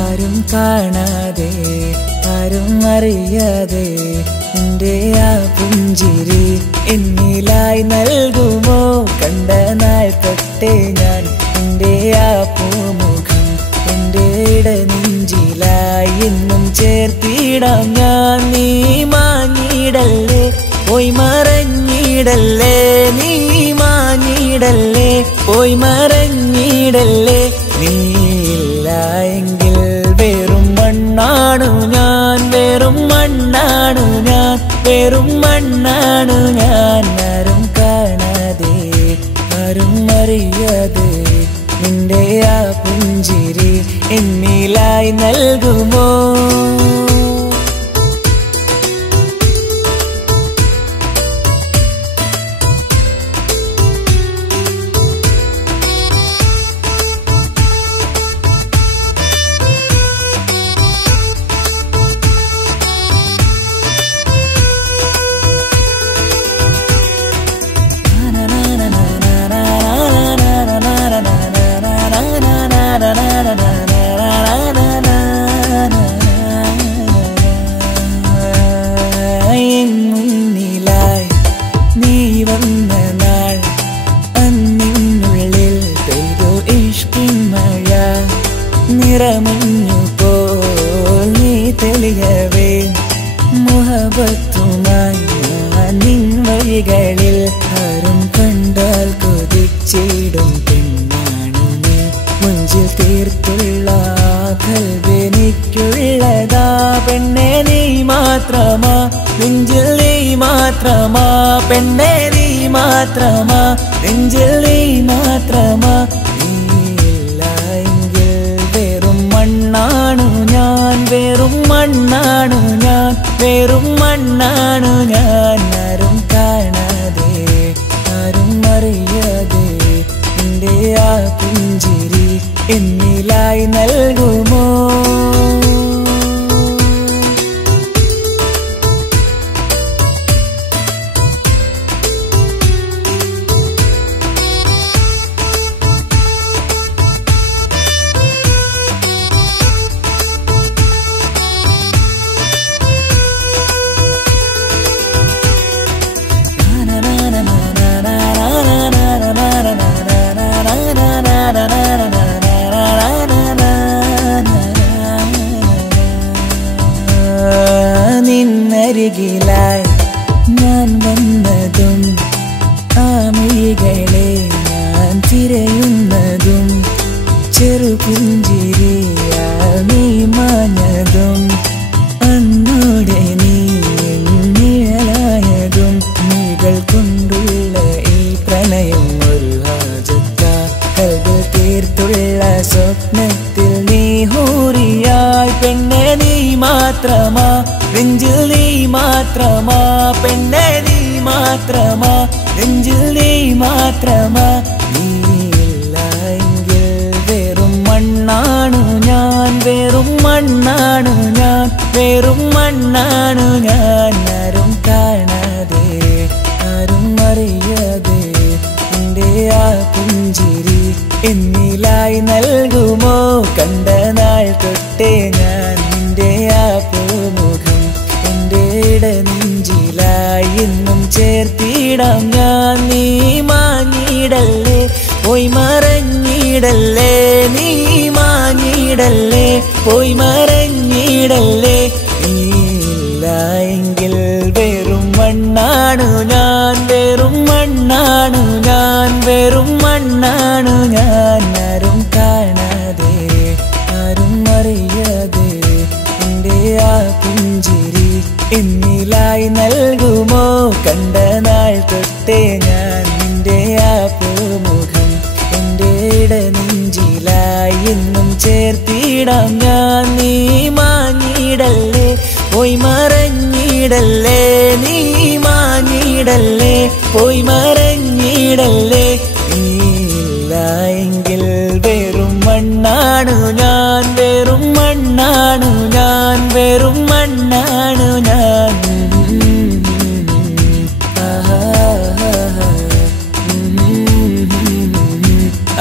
ആരും കാണാതെ ആരും അറിയാതെ നിന്റെ ആ പുഞ്ചിരി എന്നിലായി നൽകുമോ കണ്ട നാൾ തൊട്ടേ ഞാൻ നിന്റെ ആ പൂമുഖം എൻ്റെ ഇടനെഞ്ചിലായി എന്നും ചേർത്തിടാം ഞാൻ നീ മാഞ്ഞിടല്ലേ പോയി മറഞ്ഞിടല്ലേ നീ മാഞ്ഞിടല്ലേ പോയി മറഞ്ഞിടല്ലേ നീ ഇല്ല എങ്കിൽ വെറും മണ്ണാണു ഞാൻ വെറും മണ്ണാണു ഞാൻ വെറും മണ്ണാണു ഞാൻ ആരും കാണാതെ ആരും അറിയാതെ നിന്റെ ആ പുഞ്ചിരി എന്നിലായി നൽകുമോ മുന്നിലായി നീ വന്ന നാൾ അന്നിനുള്ളിൽ പെയ്തു ഇഷ്കിൻ മഴ നിറമഞ്ഞു പോൽ നീ തെളിയവേ മുഹബത്തുമായി ഞാൻ നിൻ വഴികളിൽ ആരും കണ്ടാൽ കൊതിച്ചിടും പെണ്ണാണ് നീ മുഞ്ചിൽ തീർത്തുള്ള കൽവെനിക്കുള്ളതാ പെണ്ണെ നീ മാത്രമാ നെഞ്ചിൽ നീ മാത്രമാ പെണ്ണെ നീ മാത്രമാ നെഞ്ചിൽ നീ മാത്രമാ നീയില്ല എങ്കിൽ വെറും മണ്ണാണു ഞാൻ വെറും മണ്ണാണു ഞാൻ വെറും മണ്ണാണു ഞാൻ ആരും കാണാതെ ആരും അറിയാതെ നിന്റെ ആ പുഞ്ചിരി എന്നിലായി നൽകുമോ നിന്നരികിലായി ഞാൻ വന്നതും ആ മിഴികളെ ഞാൻ തിരയുന്നതും ചെറുപുഞ്ചിരിയാൽ നീ മാഞ്ഞതും അന്നോടെ നീ നിഴലായതും നീകൾ കൊണ്ടുള്ള ഈ പ്രണയം ഒരു ഹാജത്താ കൽബ് തീർത്തുള്ള സ്വപ്നത്തിൽ നീ ഹൂറിയായി പെണ്ണെ നീ മാത്രമാ നെഞ്ചിൽ നീ മാത്രമാ പെണ്ണെ നീ മാത്രമാ നെഞ്ചിൽ നീ മാത്രമാ നീയില്ല എങ്കിൽ വെറും മണ്ണാണു ഞാൻ വെറും മണ്ണാണു ഞാൻ വെറും മണ്ണാണു ഞാൻ ആരും കാണാതെ ആരും അറിയാതെ നിന്റെ ആ പുഞ്ചിരി എന്നിലായി നൽകുമോ കണ്ട നാൾ തൊട്ടേ ഞാൻ നിന്റെ ആ പൂമുഖം എൻ്റെ ഇടനെഞ്ചിലായി എന്നും ചേർത്തിടാം ഞാൻ നീ മാഞ്ഞിടല്ലേ പോയി മറഞ്ഞിടല്ലേ നീ മാഞ്ഞിടല്ലേ പോയി മറഞ്ഞിടല്ലേ നീയില്ല എങ്കിൽ വെറും മണ്ണാണു ഞാൻ വെറും മണ്ണാണു ഞാൻ വെറും മണ്ണാണു ഞാൻ ആരും കാണാതെ ആരും അറിയാതെ നിന്റെ ആ പുഞ്ചിരി എന്നിലായി നൽകുമോ കണ്ട നാൾ തൊട്ടേ ഞാൻ നിന്റെ ആ പൂമുഖം എൻ്റെ ഇടനെഞ്ചിലായി എന്നും ചേർത്തിടാം ഞാൻ നീ മാഞ്ഞിടല്ലേ പോയി മറഞ്ഞിടല്ലേ നീ മാഞ്ഞിടല്ലേ പോയി മറഞ്ഞിടല്ലേ നീയില്ല എങ്കിൽ വെറും മണ്ണാണു ഞാൻ വെറും മണ്ണാണു ഞാൻ വെറും മണ്ണാണു ഞാൻ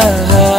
ആഹാ